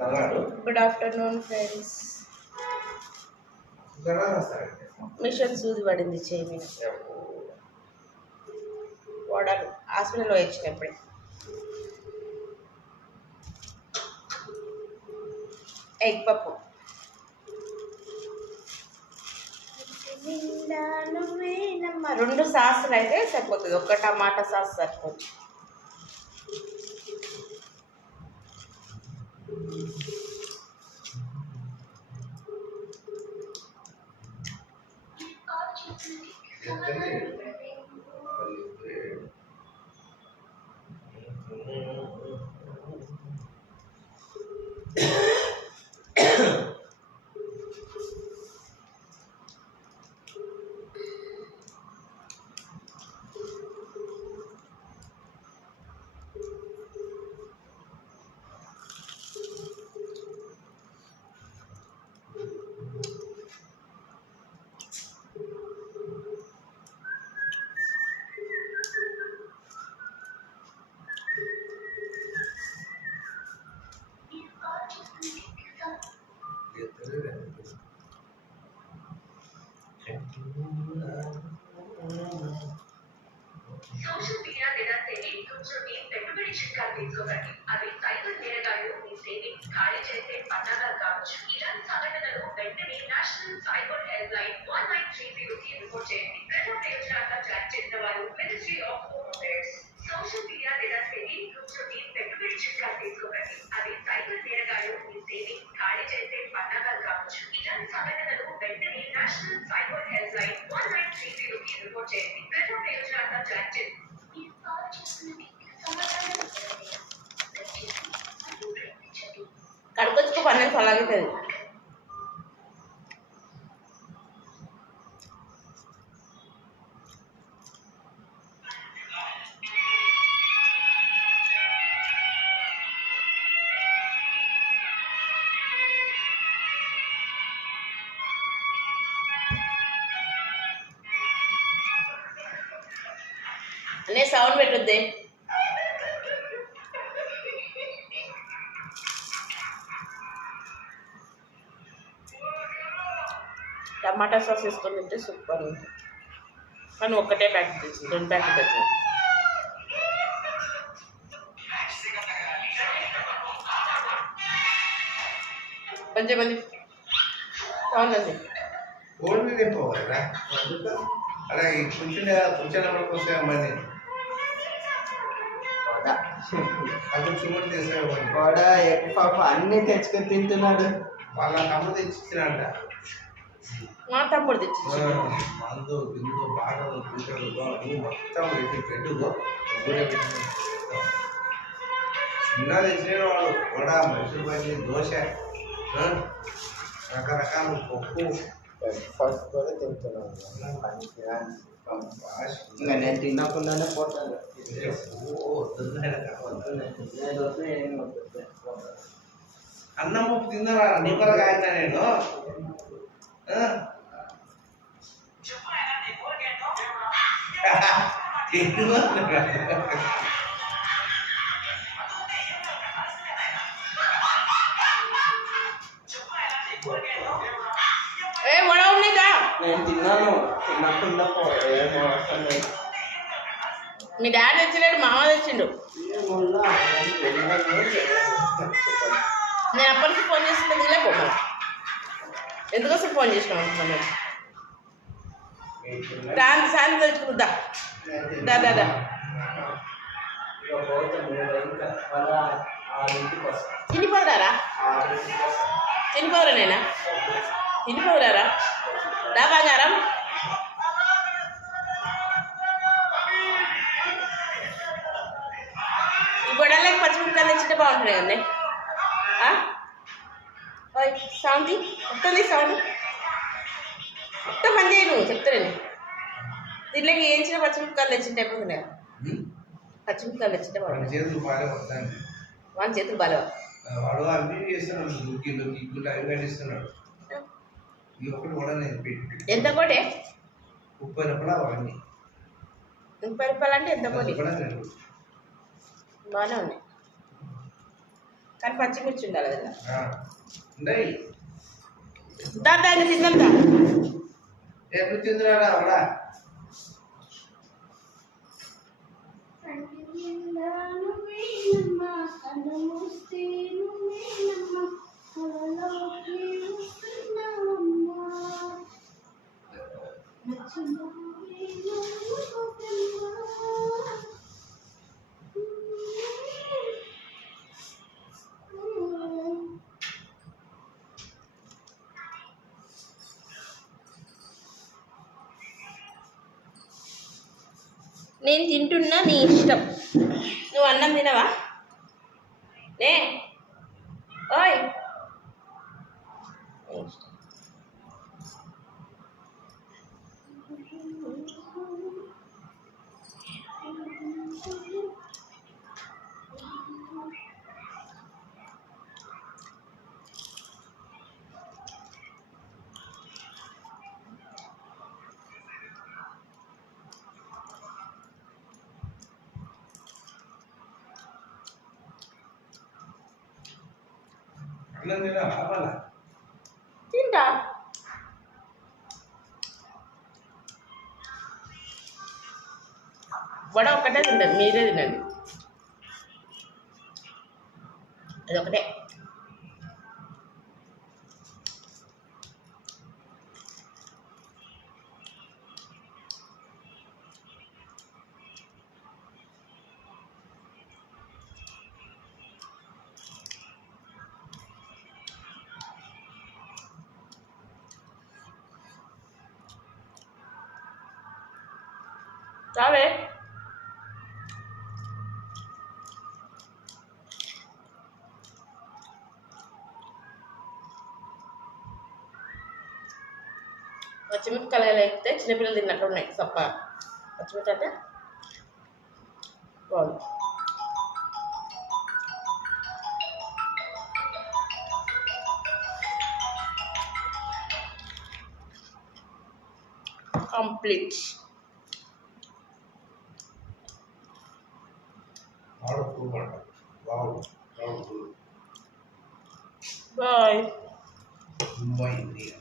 Good afternoon friends. Machine సూది పడింది చేయి మీద. వడలు హాస్పిటల్లో ఇచ్చినప్పుడే. ఎగ్ పప్పు. రెండు సాసులు అయితే సరిపోతుంది, ఒక్క టమాటా సాస్ సరిపోతుంది. సోషల్ మీడియా లేదా సేవింగ్ గ్రూప్స్ నుండి పెట్టుబడి చిట్కాలు తీసుకోకండి. అవి సైబర్ నేరగాళ్లు మీ సేవింగ్స్ ఖాళీ చేసే పన్నాగాలు కావచ్చు. ఇలాంటి సంఘటనలు వెంటనే నేషనల్ సైబర్ హెల్ప్ లైన్ 1930కి రిపోర్ట్ చేయండి. ప్రజా ప్రయోజనార్థ జారీ చేసిన వారు ministry of home affairs. Social media లేదా సేవింగ్ గ్రూప్స్ నుండి పెట్టుబడి చిట్కాలు తీసుకోకండి. అవి సైబర్ నేరగాళ్లు మీ సేవింగ్స్ ఖాళీ చేసే పన్నాగాలు కావచ్చు. ఇలాంటి సంఘటనలు వెంటనే నేషనల్ సైబర్ హెల్ప్ లైన్ 1930కి రిపోర్ట్ చేయండి. ప్రజా ప్రయోజనార్థ జారీ చేసిన కడుకొచ్చుకో పన్నెండు అలాగుతుంది. అనే సౌండ్ పెట్టుద్ది. టమాటా సాస్ వేసుకొని తింటే సూపర్ ఉంది. కానీ ఒక్కటే ప్యాకెట్ తెచ్చింది, 2 ప్యాకెట్ వచ్చింది. కొంచెం మంది అవునండి. అన్ని తెచ్చుకొని తింటున్నాడు. వాళ్ళ తమ్ముడు తెచ్చిచ్చినంట. మా తమ్ముడు తెచ్చి మందు బిందు బాటలు గుంటలు అన్ని మొత్తం పెట్టుకో చిన్న తెచ్చిన వాడు కూడా మనుషులు పని దోశ రకరకాల పప్పు ఫస్ట్ కూడా తింటున్నాను. ఇంకా నేను తినకుండానే పోతాను. అన్నం పప్పు తిన్నారా నిమ్మల కాయన నేను వడ ఉన్నదా? నేను తిన్నాను, తినకుండా మీ డాడీ తెచ్చలేడు, మామ తెచ్చిండు. నేను అప్పటికి ఫోన్ చేసింది లేకపో ఎందుకోసం ఫోన్ చేసినావు అనుకున్నాను. సాయంత్రం తెచ్చుకుందా దాదా తినిపోదారా? తినిపోదరా? నేనా తినిపోదరా? దా బంగారం. ఈ గొడవలకి పచ్చిమిరపకాయలు తెచ్చింటే బాగుంటుంది కదండి. సౌండ్ వస్తుంది, సౌండ్ మొత్తం మంది నువ్వు చెప్తానండి. దీంట్లోకి ఏంచిన పచ్చిమిరపకాయలు తెచ్చింటే అయిపోతుంది కదా. పచ్చిమిరపకాయలు తెచ్చింటే బాగుంటుంది. వాళ్ళ చేతులు బాగా వాడు అన్ని చేస్తున్నాడు. గిగ్గులు అవి కట్టిస్తున్నాడు. ఈ ఒకటి కూడా నేను ఎంత కోటే? 30 రూపాయలు అవన్నీ. 30 రూపాయలు అంటే ఎంత కోటి? బాగానే ఉన్నాయి. కానీ పచ్చిమిర్చి ఉండాలి కదా. ఉండయి దాన్ని తిందా ఎప్పుడు తిందురా అవడా నేను తింటున్నా, నీ ఇష్టం. నువ్వు అన్నం తినవా? నే ఓయ్ అన్నం తినా ఆపాలా తింటా. వడ ఒక్కటే తింటాను, మీరే తినండి. అదొకటే. చాలే. పచ్చిమిరపకాయలు అయితే చిన్నపిల్లలు తిన్నట్టు ఉన్నాయి. సప్ప పచ్చిమిరపకాయ అంటే బాగుంది. కంప్లీట్. బాయ్. ముంబై ఇండియా.